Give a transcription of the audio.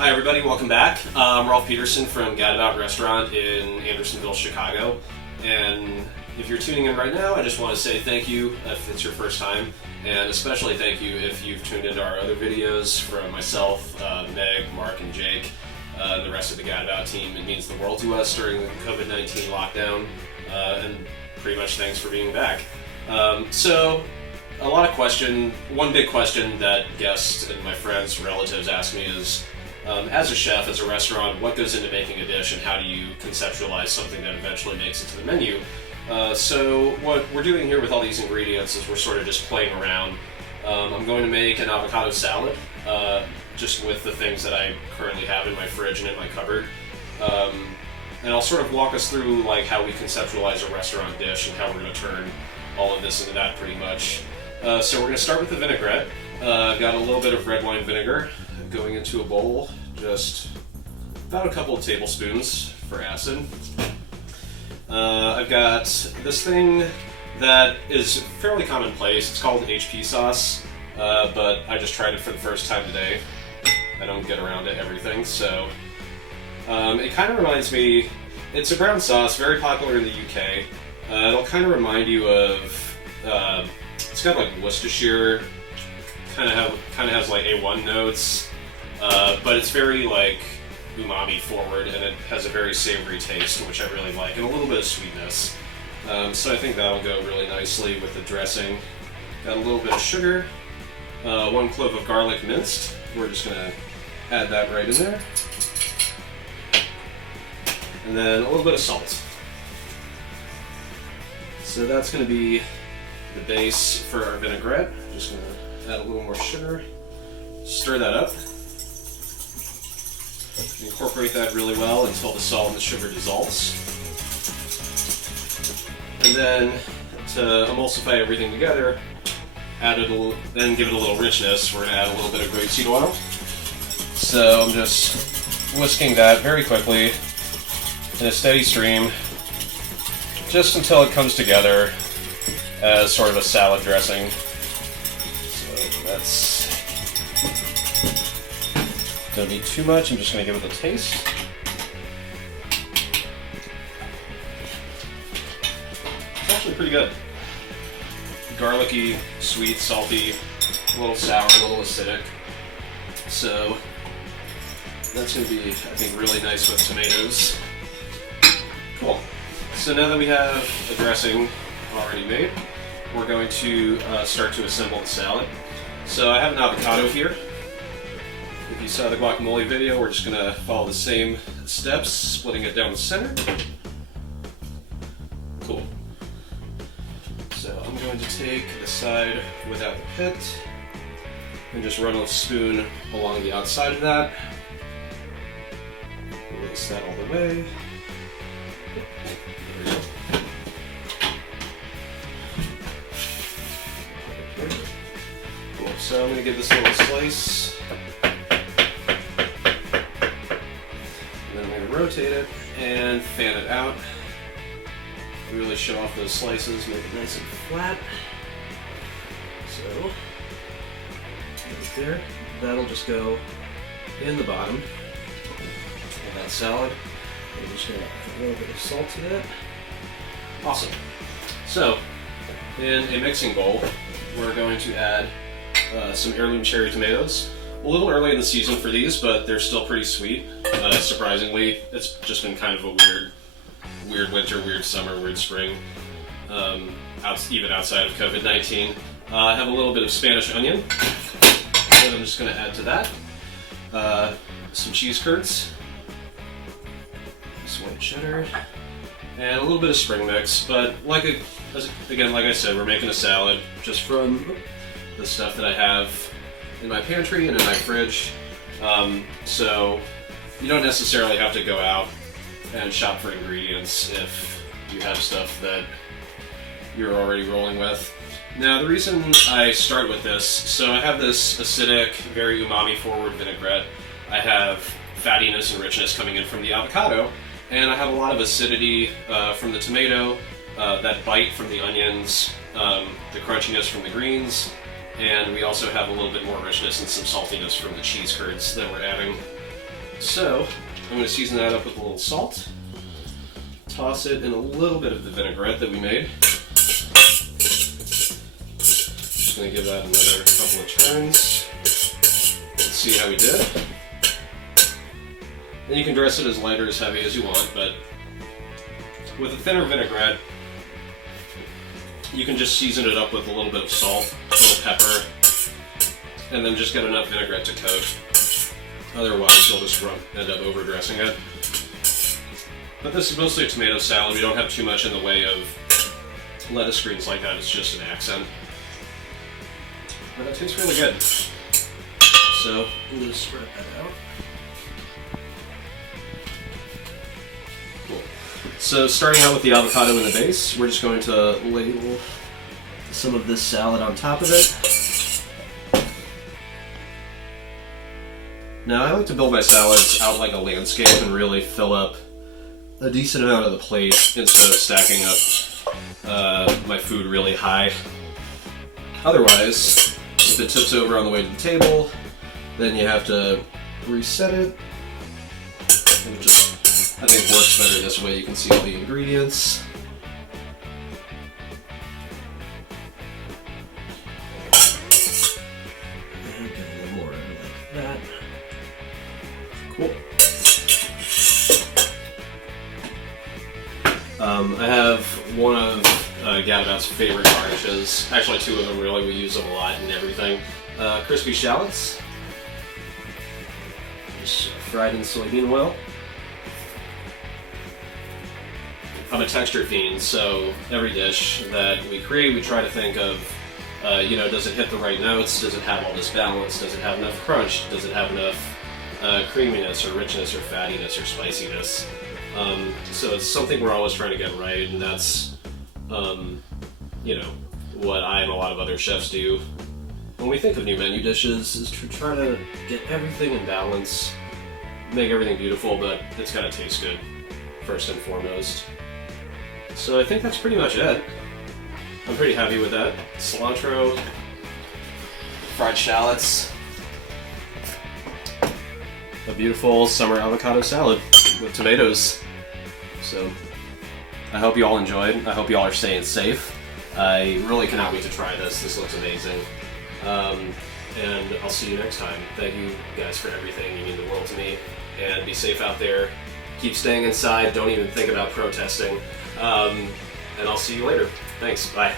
Hi everybody, welcome back. I'm Rolf Peterson from Gadabout restaurant in Andersonville, Chicago. And if you're tuning in right now, I just want to say thank you if it's your first time, and especially thank you if you've tuned into our other videos from myself, Meg, Mark, and Jake, and the rest of the Gadabout team. It means the world to us during the COVID-19 lockdown, and pretty much thanks for being back. So, one big question that guests and my friends, relatives ask me is, as a chef, as a restaurant, what goes into making a dish and how do you conceptualize something that eventually makes it to the menu? So what we're doing here with all these ingredients is we're sort of just playing around. I'm going to make an avocado salad, just with the things that I currently have in my fridge and in my cupboard. And I'll sort of walk us through like how we conceptualize a restaurant dish and how we're going to turn all of this into that pretty much. So we're going to start with the vinaigrette. I've got a little bit of red wine vinegar going into a bowl, just about a couple of tablespoons for acid. I've got this thing that is fairly commonplace. It's called HP sauce, but I just tried it for the first time today. I don't get around to everything, so it kind of reminds me, it's a brown sauce, very popular in the UK. It'll kind of remind you of, it's got like Worcestershire, kind of has like A1 notes, but it's very like umami forward, and it has a very savory taste, which I really like, and a little bit of sweetness. So I think that'll go really nicely with the dressing. Got a little bit of sugar, 1 clove of garlic minced. We're just gonna add that right in there. And then a little bit of salt. So that's gonna be the base for our vinaigrette. Just gonna add a little more sugar. Stir that up. Incorporate that really well until the salt and the sugar dissolves. And then, to emulsify everything together, then give it a little richness, we're going to add a little bit of grapeseed oil. So I'm just whisking that very quickly in a steady stream, just until it comes together as sort of a salad dressing. So that's... Don't need too much, I'm just going to give it a taste. It's actually pretty good. Garlicky, sweet, salty, a little sour, a little acidic. So that's going to be, I think, really nice with tomatoes. Cool. So now that we have the dressing already made, we're going to start to assemble the salad. So I have an avocado here. If you saw the guacamole video, we're just going to follow the same steps, splitting it down the center. Cool. So I'm going to take the side without the pit and just run a spoon along the outside of that. Release that all the way. There we go. Cool. So I'm going to give this a little slice. Rotate it and fan it out. Really show off those slices, make it nice and flat. So, right there. That'll just go in the bottom of that salad. I'm just going to add a little bit of salt to that. Awesome. So, in a mixing bowl, we're going to add some heirloom cherry tomatoes. A little early in the season for these, but they're still pretty sweet. Surprisingly, it's just been kind of a weird winter, weird summer, weird spring, even outside of COVID-19. I have a little bit of Spanish onion that I'm just going to add to that. Some cheese curds, some white cheddar, and a little bit of spring mix. But like I said, we're making a salad just from the stuff that I have in my pantry and in my fridge, so you don't necessarily have to go out and shop for ingredients if you have stuff that you're already rolling with. Now the reason I start with this, so I have this acidic, very umami forward vinaigrette. I have fattiness and richness coming in from the avocado, and I have a lot of acidity from the tomato, that bite from the onions, the crunchiness from the greens, and we also have a little bit more richness and some saltiness from the cheese curds that we're adding. So I'm going to season that up with a little salt. Toss it in a little bit of the vinaigrette that we made. Just going to give that another couple of turns. Let's see how we did. Then you can dress it as light or as heavy as you want, but with a thinner vinaigrette, you can just season it up with a little bit of salt, a little pepper, and then just get enough vinaigrette to coat. Otherwise, you'll just end up overdressing it. But this is mostly a tomato salad. We don't have too much in the way of lettuce greens like that. It's just an accent. But it tastes really good. So, I'm going to spread that out. Cool. So, starting out with the avocado in the base, we're just going to ladle some of this salad on top of it. Now, I like to build my salads out like a landscape and really fill up a decent amount of the plate instead of stacking up my food really high. Otherwise, if it tips over on the way to the table, then you have to reset it. And it just, I think, works better this way. You can see all the ingredients. And get a little more of it like that. Cool. I have one of Gadabout's favorite garnishes. Actually, two of them really. We use them a lot in everything. Crispy shallots. Just fried in soybean oil. I'm a texture fiend, so every dish that we create, we try to think of, does it hit the right notes? Does it have all this balance? Does it have enough crunch? Does it have enough creaminess or richness or fattiness or spiciness? So it's something we're always trying to get right, and that's, what I and a lot of other chefs do when we think of new menu dishes, is to try to get everything in balance, make everything beautiful, but it's got to taste good, first and foremost. So I think that's pretty much it. I'm pretty happy with that. Cilantro, fried shallots, a beautiful summer avocado salad with tomatoes. So I hope you all enjoyed. I hope you all are staying safe. I really cannot wait to try this. This looks amazing. And I'll see you next time. Thank you guys for everything. You mean the world to me. And be safe out there. Keep staying inside. Don't even think about protesting. And I'll see you later. Thanks. Bye.